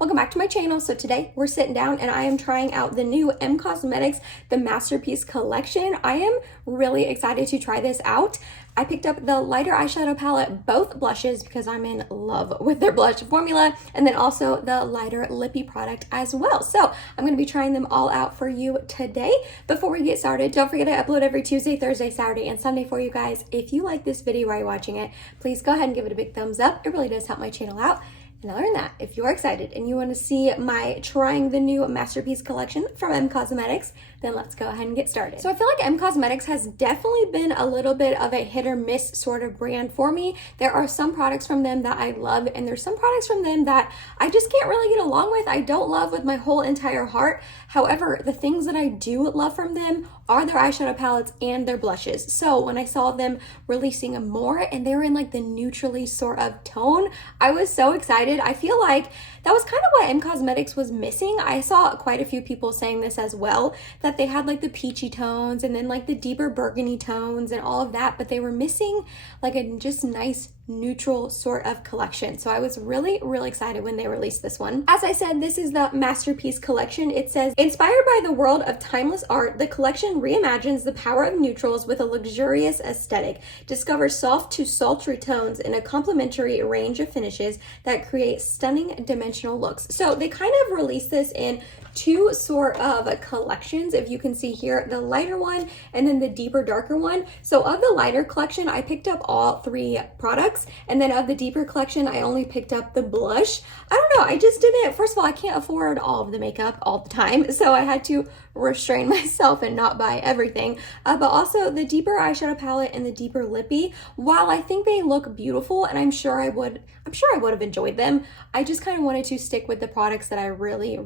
welcome back to my channel. So today we're sitting down and I am trying out the new Cosmetics, the Masterpiece Collection. I am really excited to try this out. I picked up the lighter eyeshadow palette, both blushes, because I'm in love with their blush formula, and then also the lighter lippy product as well. So I'm going to be trying them all out for you today. Before we get started, don't forget I upload every Tuesday, Thursday, Saturday, and Sunday for you guys. If you like this video while you're watching it, please go ahead and give it a big thumbs up. It really does help my channel out. And other than that, if you're excited and you want to see my trying the new Masterpiece Collection from Cosmetics, then let's go ahead and get started. So I feel like Cosmetics has definitely been a little bit of a hit or miss sort of brand for me. There are some products from them that I love, and there's some products from them that I just can't really get along with. I don't love with my whole entire heart. However, the things that I do love from them are their eyeshadow palettes and their blushes. So when I saw them releasing more and they were in like the neutrally sort of tone, I was so excited. I feel like that was kind of what Cosmetics was missing. I saw quite a few people saying this as well, that they had like the peachy tones and then like the deeper burgundy tones and all of that, but they were missing like a just nice neutral sort of collection. So I was really excited when they released this one. As I said, this is the Masterpiece Collection. It says, inspired by the world of timeless art, the collection reimagines the power of neutrals with a luxurious aesthetic. Discover soft to sultry tones in a complementary range of finishes that create stunning dimensional looks. So they kind of released this in two sort of collections, if you can see here, the lighter one and then the deeper darker one. So of the lighter collection, I picked up all three products, and then of the deeper collection, I only picked up the blush. I don't know, I just didn't, first of all, I can't afford all of the makeup all the time, so I had to restrain myself and not buy everything. But also the deeper eyeshadow palette and the deeper lippy, while I think they look beautiful and I'm sure I would have enjoyed them, I just kind of wanted to stick with the products that I really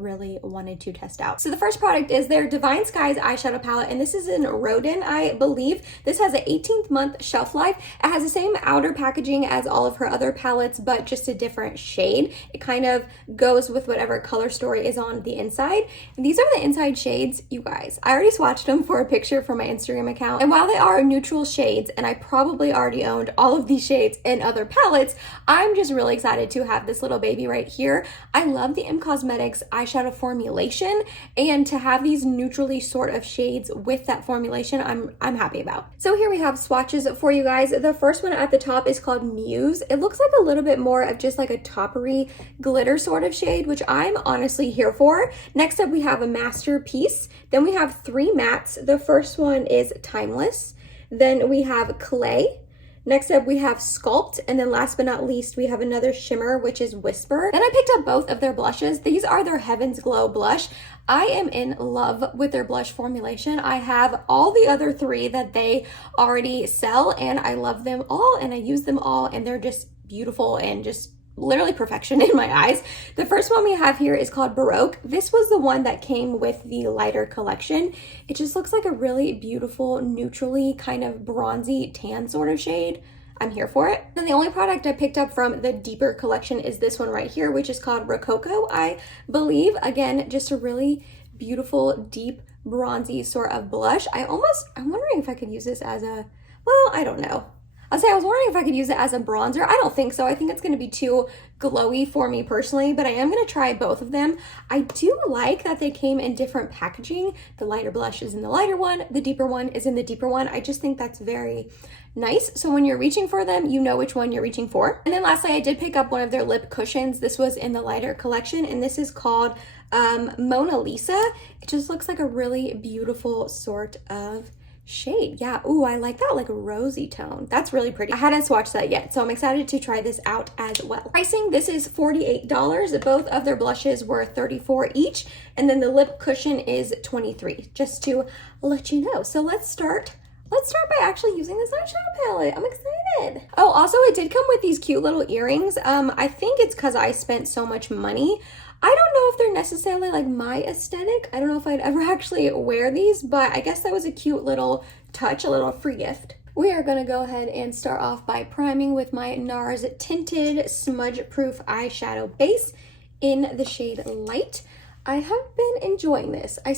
wanted to test out. So the first product is their Divine Skies eyeshadow palette, and this is in Rodin, I believe. This has an 18th month shelf life. It has the same outer packaging as all of her other palettes, but just a different shade. It kind of goes with whatever color story is on the inside. And these are the inside shades, you guys. I already swatched them for a picture for my Instagram account, and while they are neutral shades, and I probably already owned all of these shades in other palettes, I'm just really excited to have this little baby right here. I love the Cosmetics eyeshadow formulation, and to have these neutrally sort of shades with that formulation, I'm happy about. So here we have swatches for you guys. The first one at the top is called Muse. It looks like a little bit more of just like a toppery glitter sort of shade, which I'm honestly here for. Next up, we have a Masterpiece. Then we have three mattes. The first one is Timeless. Then we have Clay. Next up, we have Sculpt, and then last but not least, we have another shimmer, which is Whisper. Then I picked up both of their blushes. These are their Heaven's Glow blush. I am in love with their blush formulation. I have all the other three that they already sell, and I love them all, and I use them all, and they're just beautiful and just literally perfection in my eyes. The first one we have here is called Baroque. This was the one that came with the lighter collection. It just looks like a really beautiful, neutrally kind of bronzy tan sort of shade. I'm here for it. Then the only product I picked up from the deeper collection is this one right here, which is called Rococo, I believe. Again, just a really beautiful, deep, bronzy sort of blush. I'm wondering if I could use this as a, well, I don't know. I was wondering if I could use it as a bronzer. I don't think so. I think it's going to be too glowy for me personally, but I am going to try both of them. I do like that they came in different packaging. The lighter blush is in the lighter one. The deeper one is in the deeper one. I just think that's very nice. So when you're reaching for them, you know which one you're reaching for. And then lastly, I did pick up one of their lip cushions. This was in the lighter collection, and this is called Mona Lisa. It just looks like a really beautiful sort of shade. Yeah, ooh, I like that like rosy tone. That's really pretty. I hadn't swatched that yet, so I'm excited to try this out as well. Pricing, this is $48. Both of their blushes were $34 each, and then the lip cushion is $23, just to let you know. So let's start by actually using this eyeshadow palette. I'm excited. Oh, also it did come with these cute little earrings. I think it's because I spent so much money. I don't know if they're necessarily like my aesthetic. I don't know if I'd ever actually wear these, but I guess that was a cute little touch, a little free gift. We are going to go ahead and start off by priming with my NARS Tinted Smudge Proof Eyeshadow Base in the shade Light. I have been enjoying this. I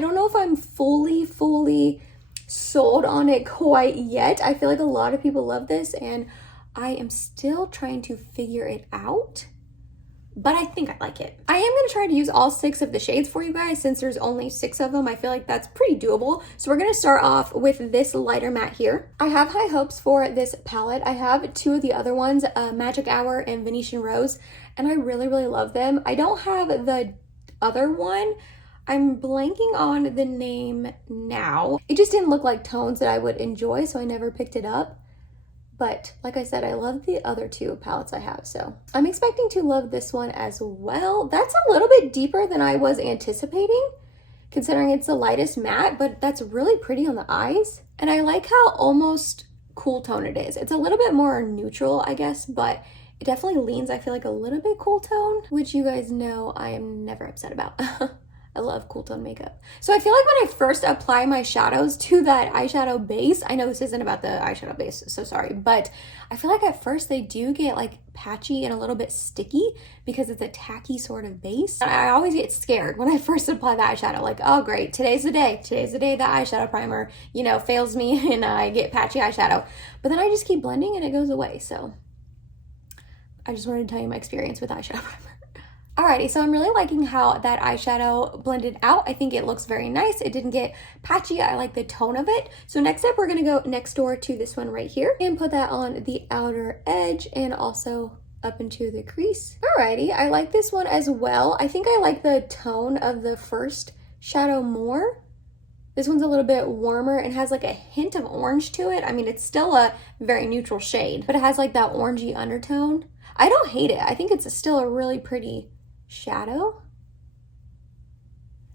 don't know if I'm fully sold on it quite yet. I feel like a lot of people love this, and I am still trying to figure it out. but I think I like it. I am going to try to use all 6 of the shades for you guys. Since there's only 6 of them, I feel like that's pretty doable. So we're going to start off with this lighter matte here. I have high hopes for this palette. I have 2 of the other ones, Magic Hour and Venetian Rose, and I really, really love them. I don't have the other one. I'm blanking on the name now. It just didn't look like tones that I would enjoy, so I never picked it up. But like I said, I love the other 2 palettes I have, so I'm expecting to love this one as well. That's a little bit deeper than I was anticipating, considering it's the lightest matte, but that's really pretty on the eyes. And I like how almost cool tone it is. It's a little bit more neutral, I guess, but it definitely leans, I feel like, a little bit cool tone, which you guys know I am never upset about. I love cool tone makeup. So I feel like when I first apply my shadows to that eyeshadow base, I know this isn't about the eyeshadow base, so sorry, but I feel like at first they do get like patchy and a little bit sticky because it's a tacky sort of base. I always get scared when I first apply the eyeshadow, like, oh great, today's the day the eyeshadow primer, you know, fails me and I get patchy eyeshadow. But then I just keep blending and it goes away, so I just wanted to tell you my experience with eyeshadow primer. Alrighty, so I'm really liking how that eyeshadow blended out. I think it looks very nice. It didn't get patchy. I like the tone of it. So next up, we're gonna go next door to this one right here and put that on the outer edge and also up into the crease. Alrighty, I like this one as well. I think I like the tone of the first shadow more. This one's a little bit warmer and has like a hint of orange to it. I mean, it's still a very neutral shade, but it has like that orangey undertone. I don't hate it. I think it's still a really pretty shadow.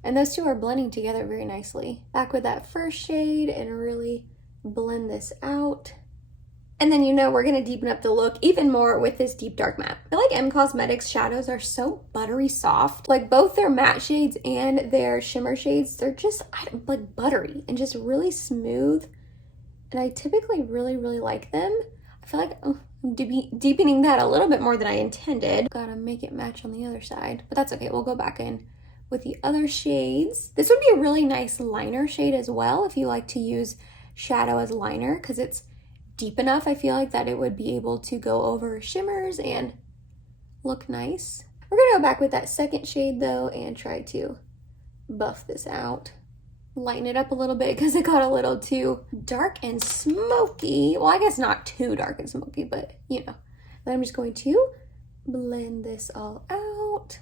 And those 2 are blending together very nicely. Back with that first shade and really blend this out. And then, you know, we're going to deepen up the look even more with this deep dark matte. I feel like M Cosmetics shadows are so buttery soft. Like both their matte shades and their shimmer shades, they're just like buttery and just really smooth. And I typically really, really like them. I feel like I'm deepening that a little bit more than I intended. Gotta make it match on the other side, but that's okay. We'll go back in with the other shades. This would be a really nice liner shade as well if you like to use shadow as liner, because it's deep enough, I feel like, that it would be able to go over shimmers and look nice. We're gonna go back with that second shade though and try to buff this out. Lighten it up a little bit because it got a little too dark and smoky. Well, I guess not too dark and smoky, but you know. Then I'm just going to blend this all out.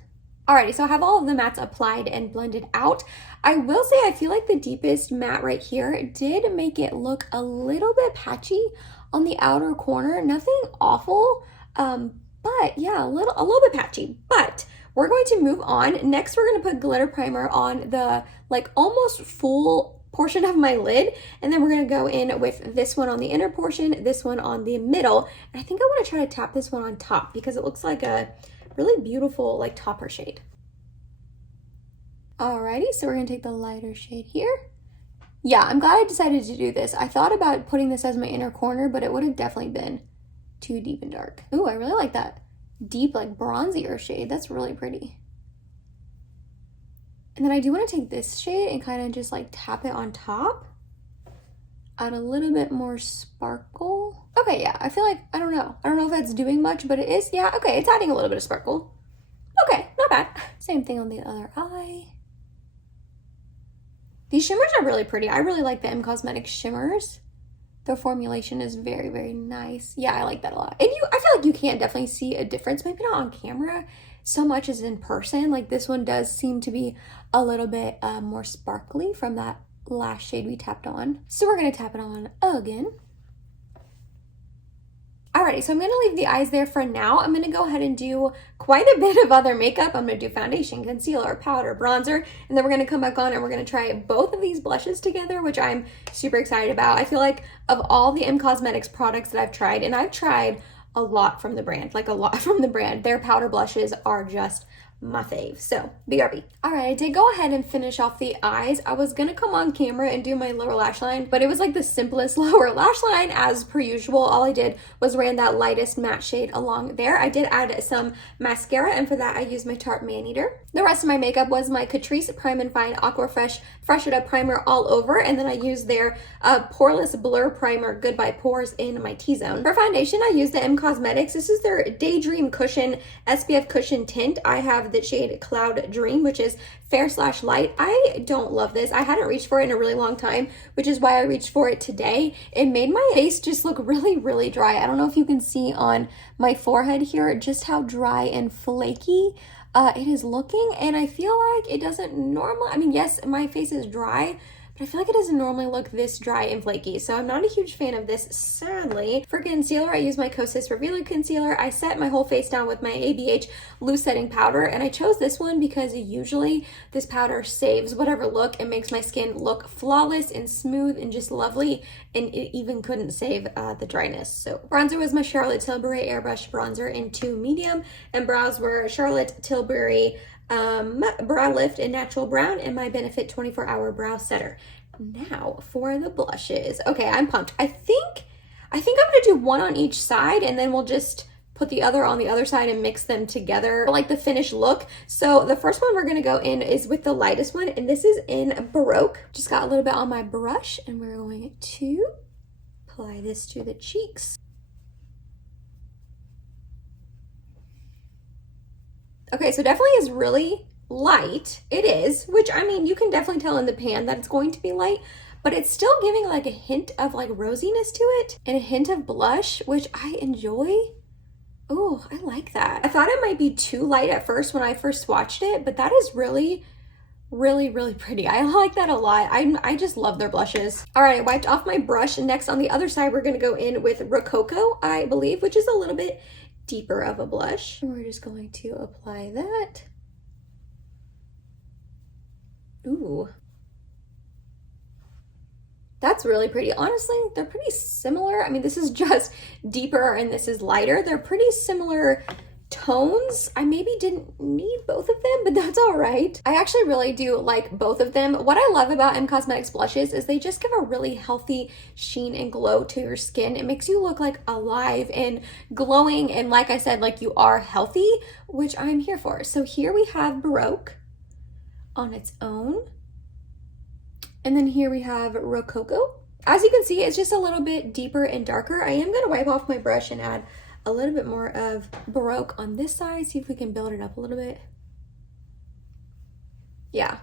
Alrighty, so I have all of the mattes applied and blended out. I will say I feel like the deepest matte right here did make it look a little bit patchy on the outer corner. Nothing awful, but yeah, a little bit patchy. But we're going to move on. Next, we're going to put glitter primer on the like almost full portion of my lid. And then we're going to go in with this one on the inner portion, this one on the middle. And I think I want to try to tap this one on top because it looks like a really beautiful like topper shade. Alrighty, so we're going to take the lighter shade here. Yeah, I'm glad I decided to do this. I thought about putting this as my inner corner, but it would have definitely been too deep and dark. Ooh, I really like that deep like bronzier shade. That's really pretty. And then I do want to take this shade and kind of just like tap it on top, add a little bit more sparkle. Okay, yeah, I feel like I don't know if that's doing much, but it is. Yeah, okay, it's adding a little bit of sparkle. Okay, not bad. Same thing on the other eye. These shimmers are really pretty. I really like the M Cosmetics shimmers. The formulation is very, very nice. Yeah, I like that a lot. And I feel like you can definitely see a difference. Maybe not on camera so much as in person. Like this one does seem to be a little bit more sparkly from that last shade we tapped on. So we're gonna tap it on again. Alrighty, so I'm gonna leave the eyes there for now. I'm gonna go ahead and do quite a bit of other makeup. I'm gonna do foundation, concealer, powder, bronzer, and then we're gonna come back on and we're gonna try both of these blushes together, which I'm super excited about. I feel like of all the M Cosmetics products that I've tried, and I've tried a lot from the brand, their powder blushes are just my fave. So BRB. All right, I did go ahead and finish off the eyes. I was gonna come on camera and do my lower lash line, but it was like the simplest lower lash line as per usual. All I did was ran that lightest matte shade along there. I did add some mascara, and for that I used my Tarte Maneater. The rest of my makeup was my Catrice Prime and Fine Aqua Fresh Fresh It Up Primer all over, and then I used their Poreless Blur Primer Goodbye Pores in my T-zone. For foundation, I used the M Cosmetics. This is their Daydream Cushion SPF Cushion Tint. I have the shade Cloud Dream, which is fair/light. I don't love this. I hadn't reached for it in a really long time, which is why I reached for it today. It made my face just look really, really dry. I don't know if you can see on my forehead here just how dry and flaky it is looking, and I feel like it doesn't normally, I mean, yes, my face is dry, but I feel like it doesn't normally look this dry and flaky, so I'm not a huge fan of this, sadly. For concealer, I use my Kosas Revealer Concealer. I set my whole face down with my ABH Loose Setting Powder, and I chose this one because usually this powder saves whatever look and makes my skin look flawless and smooth and just lovely, and it even couldn't save the dryness. So bronzer was my Charlotte Tilbury Airbrush Bronzer in 2 medium, and brows were Charlotte Tilbury Brow Lift in Natural Brown and my Benefit 24-Hour Brow Setter. Now for the blushes. Okay, I'm pumped. I think I'm gonna do one on each side, and then we'll just put the other on the other side and mix them together, like the finished look. So the first one we're gonna go in is with the lightest one, and this is in Baroque. Just got a little bit on my brush, and we're going to apply this to the cheeks. Okay, so definitely is really light. It is, which I mean, you can definitely tell in the pan that it's going to be light, but it's still giving like a hint of like rosiness to it and a hint of blush, which I enjoy. Oh, I like that. I thought it might be too light at first when I first swatched it, but that is really, really, really pretty. I like that a lot. I just love their blushes. All right, I wiped off my brush, and next on the other side, we're gonna go in with Rococo, I believe, which is a little bit deeper of a blush. And we're just going to apply that. Ooh. That's really pretty. Honestly, they're pretty similar. I mean, this is just deeper and this is lighter. They're pretty similar tones. I maybe didn't need both of them, but that's all right. I actually really do like both of them. What I love about M Cosmetics blushes is they just give a really healthy sheen and glow to your skin. It makes you look like alive and glowing, and like I said, like you are healthy, which I'm here for. So here we have Baroque on its own, and then here we have Rococo. As you can see, it's just a little bit deeper and darker. I am going to wipe off my brush and add a little bit more of Baroque on this side. See if we can build it up a little bit. Yeah.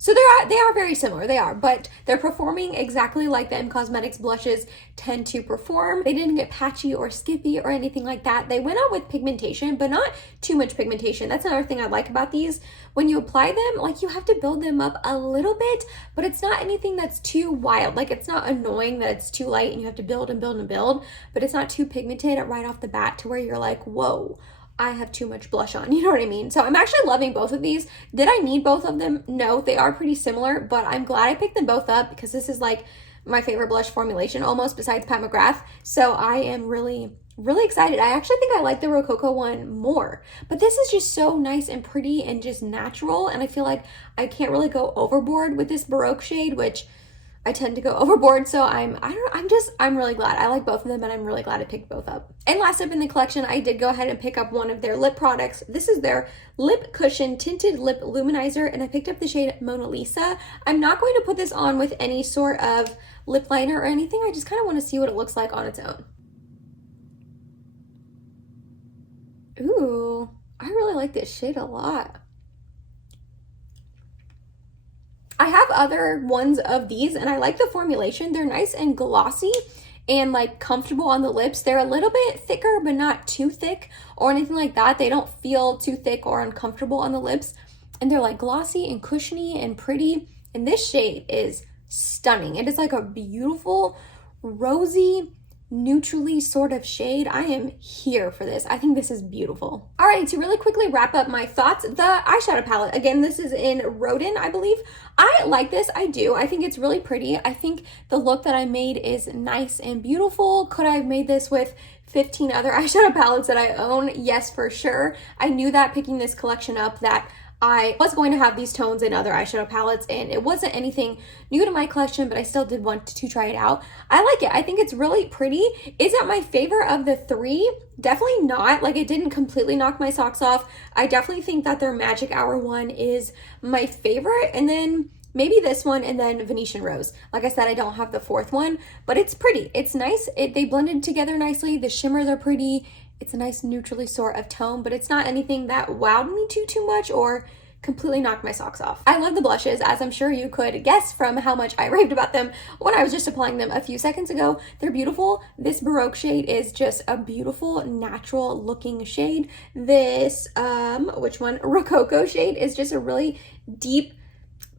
So they are very similar, they are, but they're performing exactly like the M Cosmetics blushes tend to perform. They didn't get patchy or skippy or anything like that. They went out with pigmentation, but not too much pigmentation. That's another thing I like about these. When you apply them, like, you have to build them up a little bit, but it's not anything that's too wild. Like, it's not annoying that it's too light and you have to build and build and build, but it's not too pigmented right off the bat to where you're like, whoa, I have too much blush on, you know what I mean? So I'm actually loving both of these. Did I need both of them? No, they are pretty similar, but I'm glad I picked them both up because this is like my favorite blush formulation almost, besides Pat McGrath. So I am really, really excited. I actually think I like the Rococo one more, but this is just so nice and pretty and just natural, and I feel like I can't really go overboard with this Baroque shade, which I tend to go overboard, so I'm really glad. I like both of them, and I'm really glad I picked both up. And last up in the collection, I did go ahead and pick up one of their lip products. This is their Lip Cushion Tinted Lip Luminizer, and I picked up the shade Mona Lisa. I'm not going to put this on with any sort of lip liner or anything. I just kind of want to see what it looks like on its own. Ooh, I really like this shade a lot. I have other ones of these, and I like the formulation. They're nice and glossy and like comfortable on the lips. They're a little bit thicker, but not too thick or anything like that. They don't feel too thick or uncomfortable on the lips. And they're like glossy and cushiony and pretty. And this shade is stunning. It is like a beautiful, rosy, neutrally sort of shade. I am here for this. I think this is beautiful. All right, to really quickly wrap up my thoughts, the eyeshadow palette, again, this is in Rodin, I believe. I like this, I do. I think it's really pretty. I think the look that I made is nice and beautiful. Could I have made this with 15 other eyeshadow palettes that I own? Yes, for sure. I knew that picking this collection up that I was going to have these tones in other eyeshadow palettes, and it wasn't anything new to my collection, but I still did want to try it out. I like it. I think it's really pretty. Is it my favorite of the three? Definitely not. Like, it didn't completely knock my socks off. I definitely think that their Magic Hour one is my favorite, and then maybe this one, and then Venetian Rose. Like I said, I don't have the fourth one, but it's pretty. It's nice. They blended together nicely. The shimmers are pretty. It's a nice neutrally sort of tone, but it's not anything that wowed me too much or completely knocked my socks off. I love the blushes, as I'm sure you could guess from how much I raved about them when I was just applying them a few seconds ago. They're beautiful. This Baroque shade is just a beautiful, natural looking shade. This, which one? Rococo shade is just a really deep,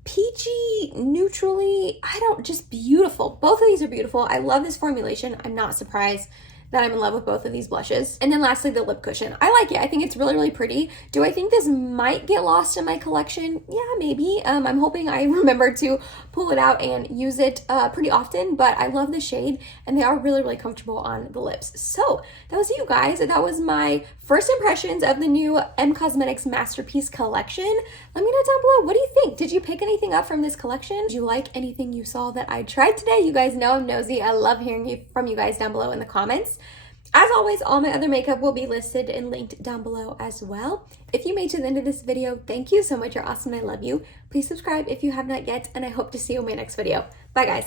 peachy, neutrally, just beautiful. Both of these are beautiful. I love this formulation. I'm not surprised that I'm in love with both of these blushes. And then lastly, the lip cushion. I like it. I think it's really, really pretty. Do I think this might get lost in my collection? Yeah, maybe. I'm hoping I remember to pull it out and use it pretty often, but I love the shade and they are really, really comfortable on the lips. So that was it, you guys. That was my first impressions of the new M Cosmetics Masterpiece collection. Let me know down below, what do you think? Did you pick anything up from this collection? Did you like anything you saw that I tried today? You guys know I'm nosy. I love hearing from you guys down below in the comments. As always, all my other makeup will be listed and linked down below as well. If you made it to the end of this video, thank you so much. You're awesome. I love you. Please subscribe if you have not yet, and I hope to see you in my next video. Bye, guys.